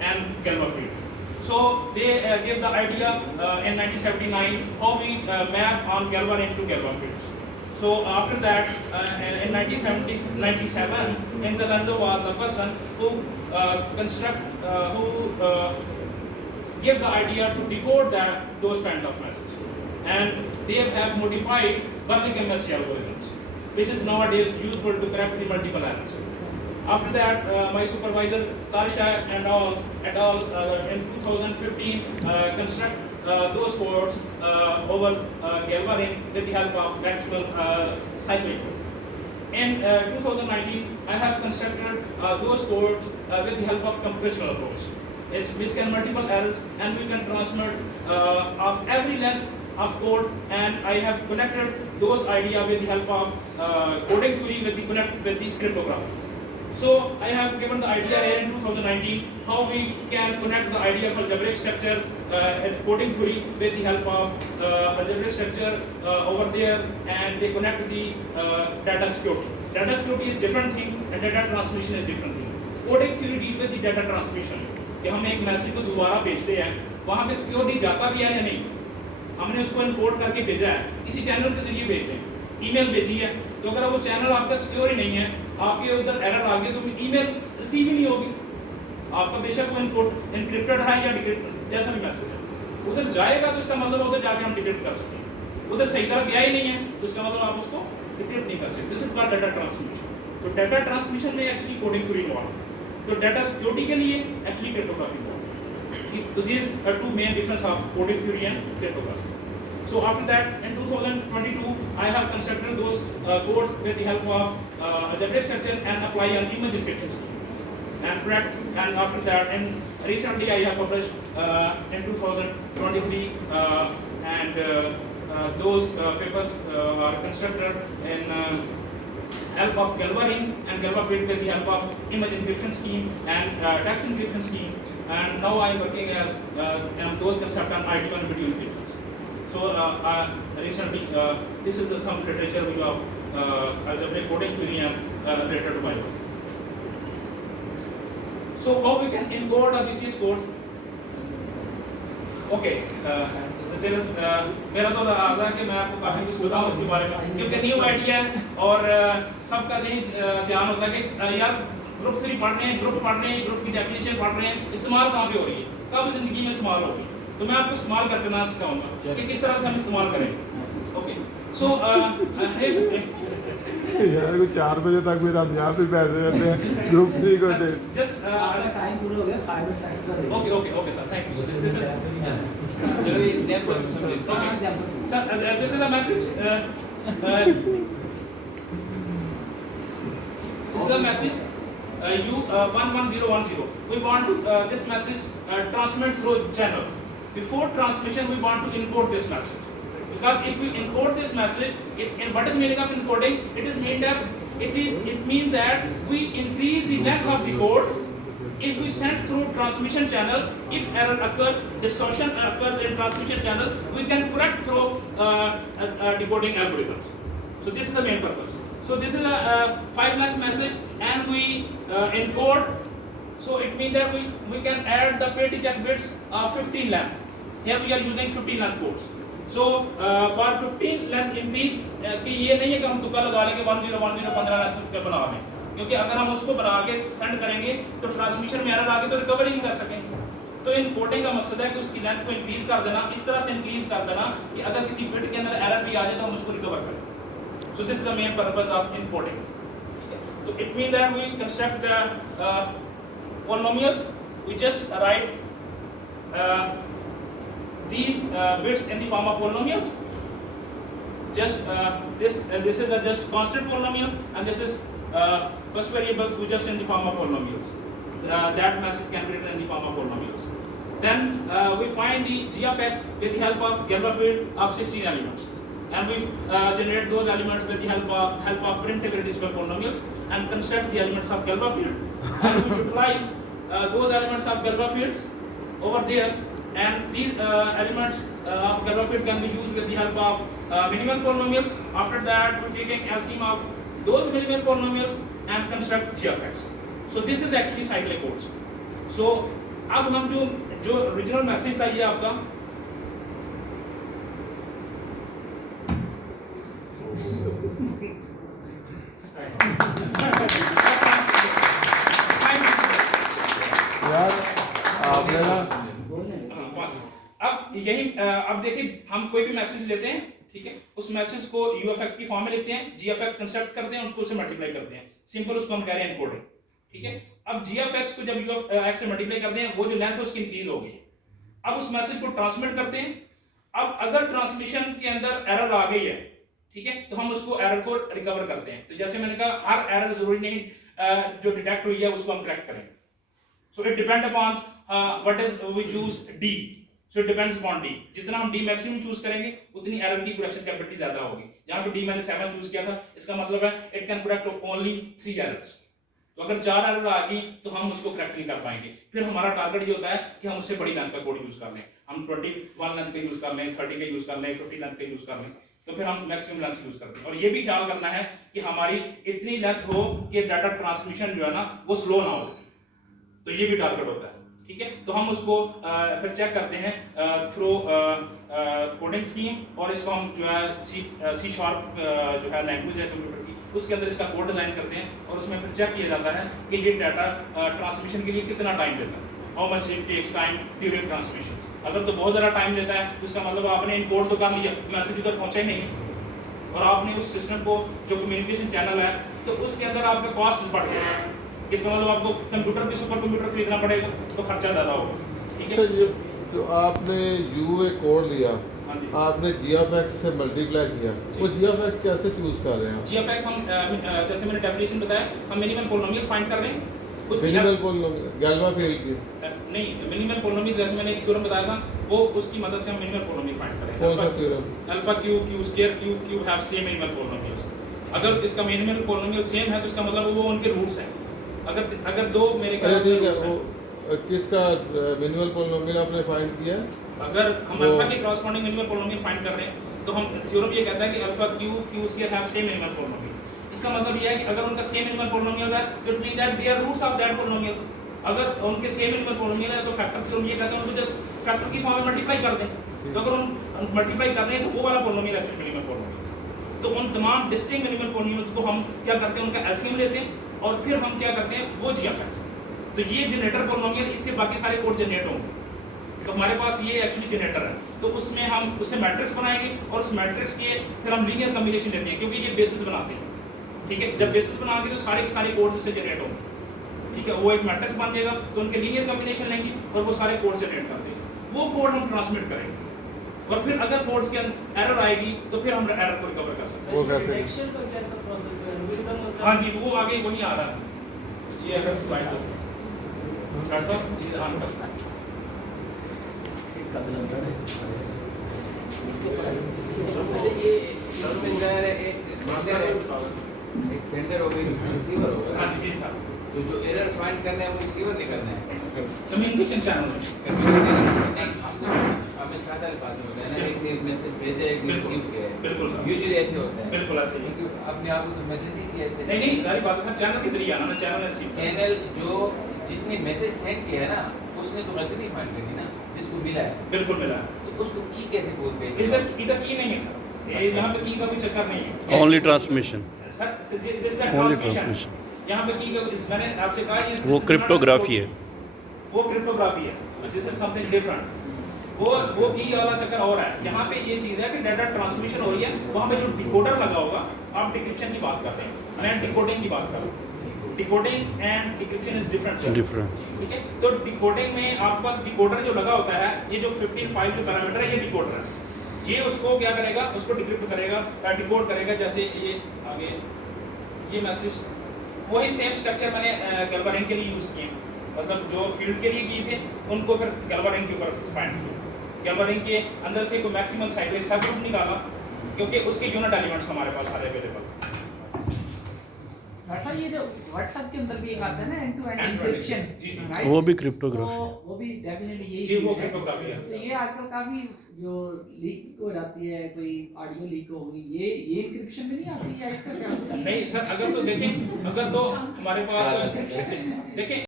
and Galois field. So they gave the idea in 1979 how we map on Galois ring to Galois fields. So after that, in 1997, Intelando was the person who give the idea to decode those kind of messages, and they have modified Berling-MSC algorithms, which is nowadays useful to correct the multiple errors. After that, my supervisor Tarsha and all in 2015 construct those codes over Galois ring with the help of Maxwell cycling. In 2019, I have constructed those codes with the help of computational approach, which can multiple errors, and we can transmit of every length of code, and I have connected those ideas with the help of coding theory with the cryptography. So I have given the idea here in 2019 how we can connect the idea of algebraic structure and coding theory with the help of algebraic structure over there, and they connect the data security. Data security is different thing and data transmission is different thing. Coding theory deal with the data transmission, कि हम एक message को दोबारा भेजते हैं, वहाँ पे security जाता भी है या नहीं, हमने उसको इनकोड करके भेजा है, इसी चैनल के जरिए भेज रहे हैं, ईमेल भेजी है, तो अगर वो चैनल आपका सिक्योर ही नहीं है, आपके उधर एरर आ गई तो ईमेल रिसीव ही नहीं होगी, आपका बेशक वो इनक्रिप्टेड है या डिक्रिप्टेड जैसा भी मैसेज है, उधर जाएगा तो इसका मतलब उधर जाके हम डिक्रिप्ट कर सकते हैं, उधर सही तरह गया ही नहीं है तो इसका मतलब आप उसको डिक्रिप्ट नहीं कर सकते. This is called data transmission. तो डाटा ट्रांसमिशन में एक्चुअली कोडिंग थ्योरी इन्वॉल्व है, तो डाटा सिक्योरिटी के लिए एक्चुअली क्रिप्टोग्राफी इन्वॉल्व है. तो this are two main difference of coding theory and cryptography. So after that, in 2022, I have constructed those codes with the help of algebraic structure and apply an image encryption scheme. And after that, and recently I have published in 2023, and those papers are constructed in help of Galois ring and Galois field with the help of image encryption scheme and text encryption scheme. And now I am working as those concepts on audio and video encryptions. So recently, this is some literature of algebraic coding theory and related to my work. So how we can encode a BCS codes? Okay, so there is मेरा तो आधा कि मैं आपको काफी कुछ बताऊं इसके बारे में, क्योंकि न्यू आइडिया है और सबका यही ध्यान होता है कि यार ग्रुप 3 पढ़ रहे हैं, ग्रुप की डेफिनेशन पढ़ रहे हैं, इस्तेमाल कहाँ पे हो रही है, कब जिंदगी में इस्तेमाल होगी, तो मैं आपको इस्तेमाल करना सिखाऊंगा कि किस तरह से हम इस्तेमाल करें. ओके, सो यार को 4 बजे तक फिर हम यहाँ पे बैठ रहते हैं ग्रुप 3 को दे. जस्ट टाइम पूरा हो गया, 5 minutes extra they. Okay sir, thank you. This is चलो एग्जांपल समझिए. Okay sir, this is a message. This is a message U11010. We want to this message transmit through channel. Before transmission, we want to encode this message, because if we encode this message, what is the meaning of encoding? It means that we increase the length of the code. If we send through transmission channel, if error occurs, distortion occurs in transmission channel, we can correct through decoding algorithms. So this is the main purpose. So this is a 5-length message, and we encode. So it means that we can add the parity check bits of 15 length. Here we are using 15 length codes. So for 15 length increase, कि ये नहीं है कि हम तुक्का लगा लेंगे 1010 15 length के बना लें, क्योंकि अगर हम उसको बना के सेंड करेंगे तो ट्रांसमिशन में एरर आ गई तो रिकवर ही नहीं कर सकेंगे. तो इन कोडिंग का मकसद है कि उसकी लेंथ को इंक्रीज कर देना, इस तरह से इंक्रीज कर देना कि अगर किसी बिट के अंदर एरर भी आ जाए तो हम उसको रिकवर करें. So this is the main purpose of encoding. So it means that we construct the polynomials. We just write these bits in the form of polynomials. Just this is a just constant polynomial, and this is first variables. We just in the form of polynomials. That message can be written in the form of polynomials. Then we find the g of x with the help of Galois field of 16 elements. And we generate those elements with the help of primitive irreducible polynomials and construct the elements of Galois field. And we utilize those elements of Galois fields over there, and these elements of Galois field can be used with the help of minimal polynomials. After that, we're taking LCM of those minimal polynomials and construct g of x. So this is actually cyclic codes. So अब हम जो original message था ये आपका यार आपने ना अब यही अब देखिए हम कोई भी मैसेज लेते हैं, ठीक है, उस मैसेज को यूएफएक्स की फॉर्म में लिखते हैं, जीएफएक्स कंसेप्ट करते हैं, उसको उससे मल्टीप्लाई करते हैं, सिंपल उसको हम कह रहे हैं एनकोडिंग, ठीक है। अब जीएफएक्स को जब यूएफएक्स से मल्टीप्लाई करते हैं, वो जो लेंथ है उसकी इंक्रीज हो गई। अब उस मैसेज को ट्रांसमिट करते हैं। अब अगर ट्रांसमिशन के अंदर एरर आ गई है, ठीक है, तो हम उसको एरर को रिकवर करते हैं। तो जैसे मैंने कहा हर एरर जरूरी नहीं जो डिटेक्ट हुई है उसको हम करेक्ट करें। So it depend upon what is we choose D, so it depends upon D. जितना हम डी मैक्सिमम चूज करेंगे उतनी एरर की करेक्शन कैपेबिलिटी ज्यादा होगी। जहां पे डी मैंने 7 चूज किया था, इसका मतलब है it can correct only 3 errors. तो अगर 4 एरर आ गई तो हम उसको करेक्ट नहीं कर पाएंगे। फिर हमारा टारगेट ये होता है कि हम उससे बड़ी लेंथ का कोड यूज कर लें, हम 21 लेंथ का यूज कर लें, 30 का यूज कर लें, 50 लेंथ का यूज कर लें, तो फिर हम मैक्सिमम लेंथ यूज करते हैं। और ये भी ख्याल करना है कि हमारी इतनी लेंथ हो कि डाटा ट्रांसमिशन जो है ना वो स्लो ना हो जाए, तो ये भी टारगेट होता है, ठीक है। तो हम उसको फिर चेक करते हैं थ्रू कोडिंग स्कीम, और इसको हम जो है सी शार्प जो है लैंग्वेज है कंप्यूटर की, उसके अंदर इसका कोड डिजाइन करते हैं और उसमें फिर चेक किया जाता है कि ये डाटा ट्रांसमिशन के लिए कितना टाइम लेता है, how much it takes time during transmission. अगर तो बहुत ज़्यादा टाइम लेता है तो इसका मतलब आपने इनकोड तो कर लिया, मैसेज उधर पहुंचा ही नहीं, और आपने उस सिस्टम को जो कम्युनिकेशन चैनल है तो उसके अंदर आपका कॉस्ट बढ़ गया, इसका मतलब आपको कंप्यूटर भी सुपर कंप्यूटर खरीदना पड़ेगा तो खर्चा ज़्यादा होगा, ठीक है। अच्छा, ये जो आपने यूए कोड लिया, हाँ जी। आपने जीएफएक्स से मल्टीप्लाई किया, वो जीएफएक्स कैसे चूज कर रहे हैं? जीएफएक्स हम जैसे मैंने डेफिनेशन बताया, हम मिनिमम पोलिनोमियल फाइंड कर रहे हैं। उसकी मिनिमल पोलिनोमियल गैल्वा फील्ड की नहीं, मिनिमम पोलिनोमियल जैसे मैंने एक थ्योरम बताया था, वो उसकी मदद से हम मिनिमम पोलिनोमियल फाइंड कर रहे हैं। कौन सा theorem? Alpha Q Q square Q Q have same minimal polynomials. अगर इसका मिनिमल पोलिनोमियल सेम है तो इसका मतलब वो उनके रूट्स हैं। अगर दो मेरे ख्याल ठीक में है, वो किसका मिनिमल पोलिनोमियल आपने फाइंड किया? अगर हम अल्फा के कॉरस्पॉन्डिंग मिनिमल पोलिनोमियल फाइंड कर रहे हैं तो हम थ्योरम ये कहता है कि alpha Q Q square have same minimal polynomial. इसका मतलब ये है कि अगर उनका सेम मिनिमल पोलिनोमियल है तो it mean that they are roots of that polynomial. अगर उनके सेम मिनिमल पोलिनोमियल है तो फैक्टर थ्योरम ये कहता है उनको जस्ट फैक्टर की फॉर्म में मल्टीप्लाई कर दें। तो अगर हम मल्टीप्लाई कर रहे हैं तो वो वाला पोलिनोमियल है मिनिमल पोलिनोमियल। तो उन तमाम डिस्टिंक्ट मिनिमल पोलिनोमियल्स को हम क्या करते हैं, उनका एलसीएम लेते हैं और फिर हम क्या करते हैं वो जीएफएक्स। तो ये जनरेटर पोलिनोमियल, इससे बाकी सारे कोड जनरेट होंगे। तो हमारे पास ये एक्चुअली जनरेटर है, तो उसमें हम उससे मैट्रिक्स बनाएंगे और उस मैट्रिक्स के फिर हम लीनियर कॉम्बिनेशन लेते हैं क्योंकि ये बेसिस बनाते हैं, ठीक है। जब बेसिस बनाएंगे तो सारे के सारे कोड इससे जनरेट होंगे, ठीक है। वो एक मैट्रिक्स बन जाएगा तो उनके लीनियर कॉम्बिनेशन लेंगे और वो सारे कोड जनरेट कर देंगे। वो कोड हम ट्रांसमिट करेंगे और फिर अगर कोड्स के अंदर एरर आएगी तो फिर हम एरर को रिकवर कर सकते हैं। वो कैसे? डिटेक्शन का कैसा प्रोसेस है? विजडम होता हाँ है? जी, वो आगे वही आ रहा है। ये अगर स्लाइड हो डॉक्टर साहब ये ध्यान रखना। एक कदम अंदर है। इसके ऊपर ये इसमें क्या है, एक सेंडर हो गई, रिसीवर हो गया। हाँ जी साहब, तो जो एरर फाइंड करना है वो रिसीवर नहीं करना है, कम्युनिकेशन चैनल है। हमें सादा बात होता है ना, एक मैसेज भेजा एक रिसीव किया है, बिल्कुल सर, यूजुअली ऐसे होता है। बिल्कुल ऐसे ही। क्योंकि अपने आप को तो मैसेज नहीं किया ऐसे। नहीं सारी बात सर चैनल के जरिए आना ना, चैनल है चैनल जो जिसने मैसेज सेंड किया है ना, उसने तो गलती नहीं फाइंड करी ना, जिसको मिला है बिल्कुल मिला है। तो उसको की कैसे बोल भेज इधर की नहीं है सर, ये यहाँ पे की का कोई चक्कर नहीं है। Only transmission, sir this is only transmission. Transmission, यहाँ पे की का मैंने आपसे कहा ये वो क्रिप्टोग्राफी है। वो क्रिप्टोग्राफी है, दिस इज समथिंग डिफरेंट। वो की वाला चक्कर और है। यहाँ पे ये चीज है कि डाटा ट्रांसमिशन हो रही है, वहाँ पे जो डिकोडर लगा होगा, आप डिक्रिप्शन की बात कर रहे हैं, मैं डिकोडिंग की बात कर रहा हूँ। Decoding and decryption is different, ठीक है। तो डिकोडिंग में आपके पास डिकोडर जो लगा होता है, ये जो 15.5 जो पैरामीटर है ये डिकोडर है। ये उसको क्या करेगा, उसको डिक्रिप्ट करेगा, डिकोड करेगा। जैसे ये आगे ये मैसेज, वही सेम स्ट्रक्चर मैंने गैल्वा रिंग के लिए यूज किए, मतलब जो फील्ड के लिए किए थे उनको फिर गैल्वा रिंग के ऊपर फाइंड किया। गैल्वा रिंग के अंदर से कोई मैक्सिमम साइडवेज सब ग्रुप निकाला क्योंकि उसके यूनिट एलिमेंट्स हमारे पास सारे अवेलेबल। अच्छा, ये जो WhatsApp के अंदर भी एक आता है ना end to end End to end, encryption, जी, जी। राइट? वो भी तो क्रिप्टोग्राफी है। वो भी डेफिनेटली यही जी, वो चीज़ है। क्रिप्टोग्राफी है। तो ये आजकल काफी जो लीक हो जाती है, कोई ऑडियो लीक हो गई, ये एन्क्रिप्शन में नहीं आती है, इसका क्या मतलब? नहीं सर, अगर तो देखें, अगर तो हमारे पास देखें